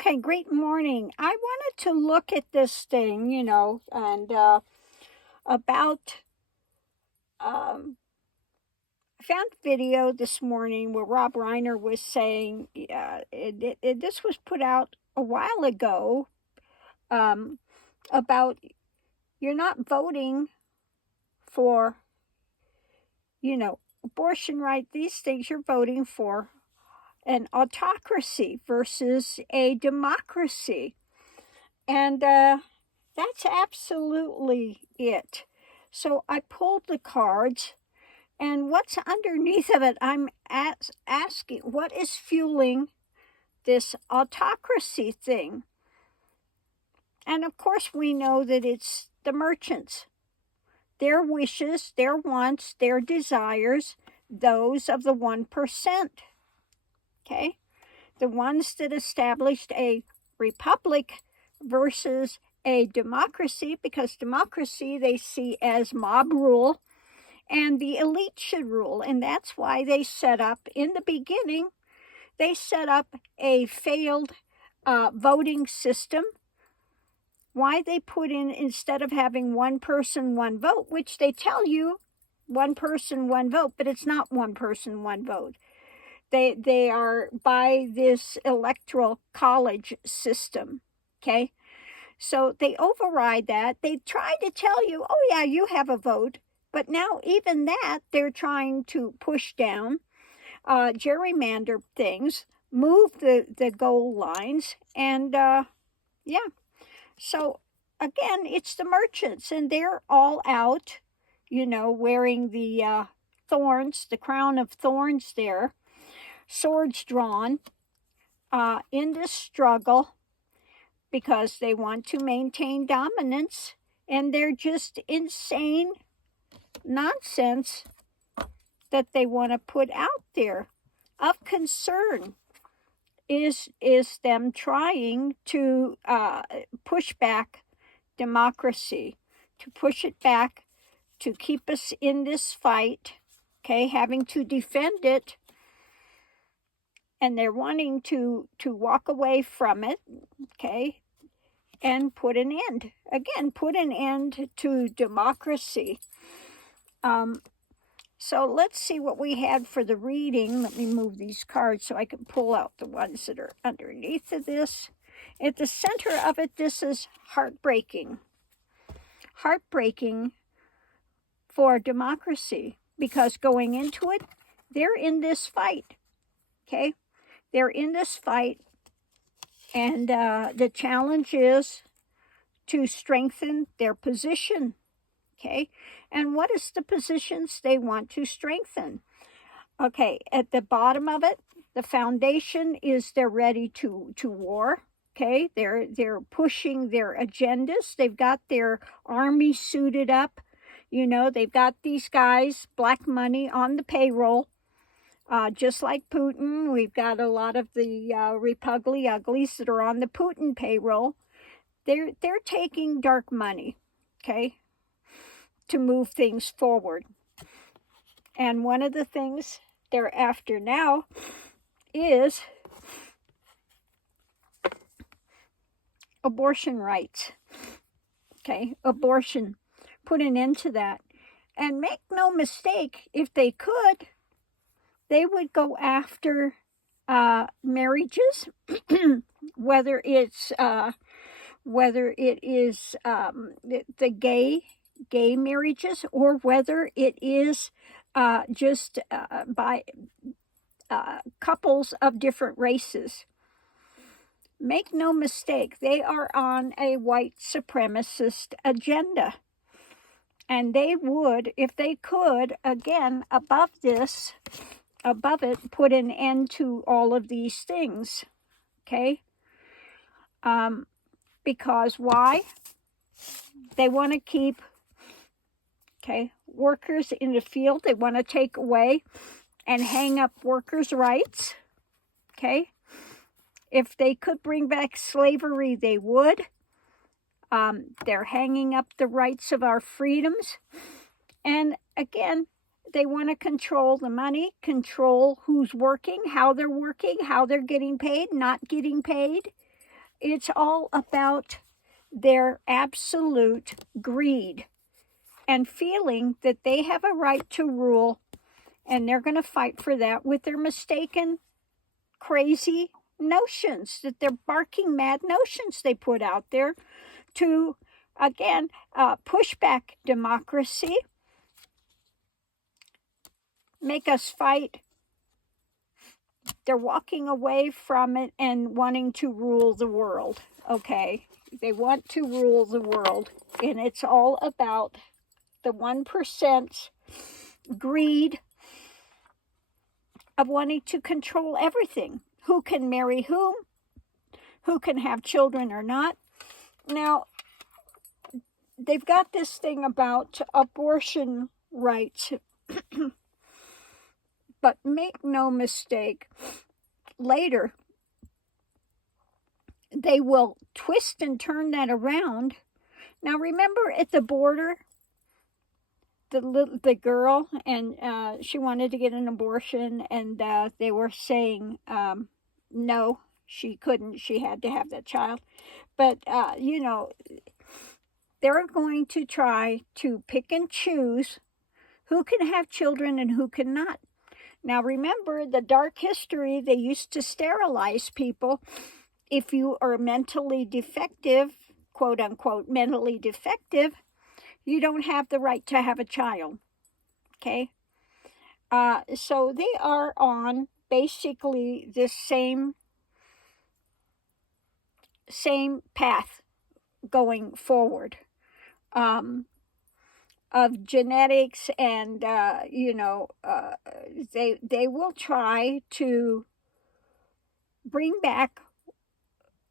Okay, great morning. I wanted to look at this thing, and about. I found a video this morning where Rob Reiner was saying this was put out a while ago um, about you're not voting for, abortion right, these things, you're voting for an autocracy versus a democracy. And that's absolutely it. So I pulled the cards, and what's underneath of it, I'm asking, what is fueling this autocracy thing? And of course, we know that it's the merchants. Their wishes, their wants, their desires, those of the 1%. Okay? The ones that established a republic versus a democracy, because democracy they see as mob rule and the elite should rule. And that's why they set up, in the beginning, they set up a failed voting system. Why they put in, instead of having one person, one vote, which they tell you one person, one vote, but it's not one person, one vote. They are by this electoral college system, okay? So they override that. They try to tell you, oh yeah, you have a vote. But now even that, they're trying to push down, gerrymander things, move the goal lines, and yeah. So again, it's the merchants, and they're all out, wearing the thorns, the crown of thorns there, swords drawn, in this struggle because they want to maintain dominance, and they're just insane nonsense that they want to put out there. Of concern is them trying to push back democracy, to push it back, to keep us in this fight, okay, having to defend it. And they're wanting to walk away from it, okay, and put an end. Again, put an end to democracy. So let's see what we had for the reading. Let me move these cards so I can pull out the ones that are underneath of this. At the center of it, this is heartbreaking. Heartbreaking for democracy, because going into it, they're in this fight, okay? They're in this fight, and the challenge is to strengthen their position, okay? And what is the positions they want to strengthen? Okay, at the bottom of it, the foundation is they're ready to war, okay? They're pushing their agendas. They've got their army suited up. They've got these guys, black money, on the payroll. Just like Putin, we've got a lot of the Repugly Uglies that are on the Putin payroll. They're taking dark money, okay, to move things forward. And one of the things they're after now is abortion rights, okay, abortion, put an end to that. And make no mistake, if they could, they would go after marriages, whether it is the gay marriages, or whether it is just by couples of different races. Make no mistake, they are on a white supremacist agenda. And they would, if they could, again, above it, put an end to all of these things, okay? Because why? They want to keep, okay, workers in the field. They want to take away and hang up workers' rights, okay? If they could bring back slavery, they would. They're hanging up the rights of our freedoms. And again, they want to control the money, control who's working, how they're getting paid, not getting paid. it's all about their absolute greed and feeling that they have a right to rule, and they're going to fight for that with their mistaken, crazy notions, that they're barking mad notions they put out there to, again, push back democracy, make us fight. They're walking away from it and wanting to rule the world, okay? They want to rule the world, and it's all about the 1% greed of wanting to control everything. Who can marry whom? Who can have children or not? Now, they've got this thing about abortion rights, but make no mistake, later they will twist and turn that around. Now, remember at the border, the girl, and she wanted to get an abortion, and they were saying no, she couldn't. She had to have that child. But, you know, they're going to try to pick and choose who can have children and who cannot. Now, remember the dark history, they used to sterilize people. If you are mentally defective, quote unquote, mentally defective, you don't have the right to have a child, okay? So they are on basically this same path going forward, of genetics, and you know, they will try to bring back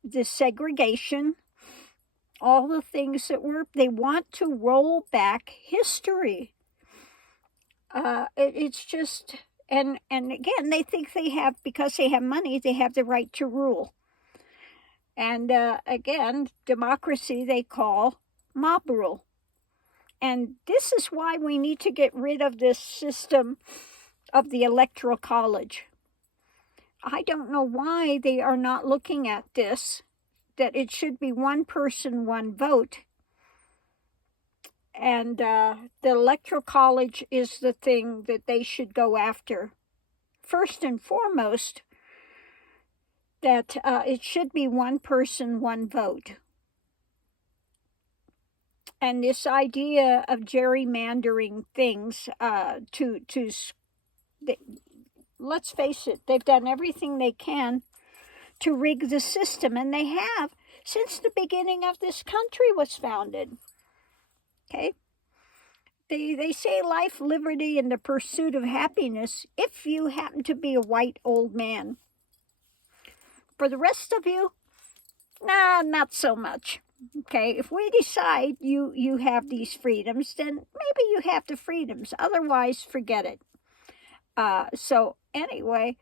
the segregation, all the things that were, they want to roll back history. It's just, and again, they think they have, because they have money, they have the right to rule. And again, democracy they call mob rule. And this is why we need to get rid of this system of the Electoral College. I don't know why they are not looking at this, that it should be one person, one vote. And the Electoral College is the thing that they should go after. First and foremost, that it should be one person, one vote. And this idea of gerrymandering things let's face it, they've done everything they can to rig the system, and they have since the beginning of this country was founded. Okay? They say life, liberty, and the pursuit of happiness if you happen to be a white old man. For the rest of you, nah, not so much. Okay, if we decide you have these freedoms, then maybe you have the freedoms. Otherwise, forget it. So anyway,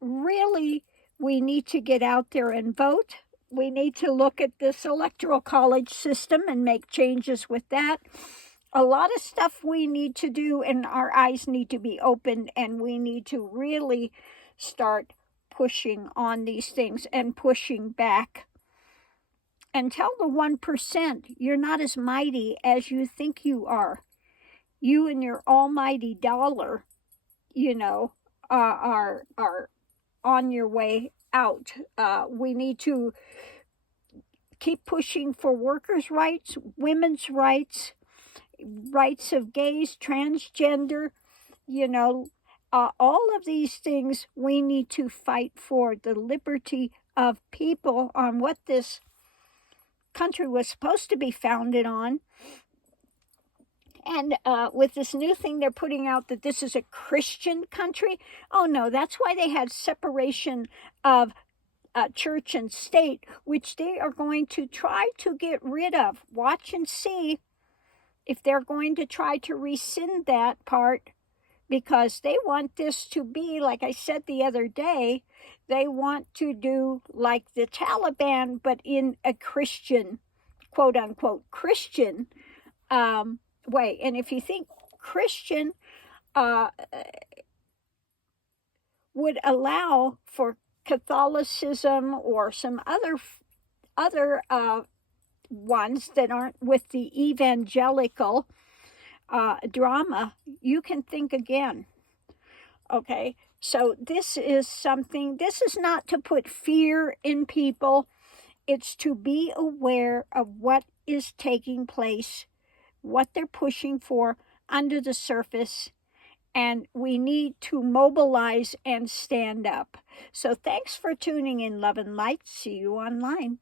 really, we need to get out there and vote. We need to look at this electoral college system and make changes with that. A lot of stuff we need to do, and our eyes need to be opened, and we need to really start pushing on these things and pushing back. And tell the 1% you're not as mighty as you think you are. You and your almighty dollar, you know, are on your way out. We need to keep pushing for workers' rights, women's rights, rights of gays, transgender, you know, all of these things we need to fight for, the liberty of people on what this country was supposed to be founded on. And with this new thing they're putting out that this is a Christian country, oh no, that's why they had separation of church and state, which they are going to try to get rid of. Watch and see if they're going to try to rescind that part, because they want this to be, like I said the other day, they want to do like the Taliban, but in a Christian, quote unquote, Christian way. And if you think Christian would allow for Catholicism or some other ones that aren't with the evangelical drama, you can think again. Okay, so this is not to put fear in people. It's to be aware of what is taking place, what they're pushing for under the surface, and we need to mobilize and stand up. So thanks for tuning in, Love and Light. See you online.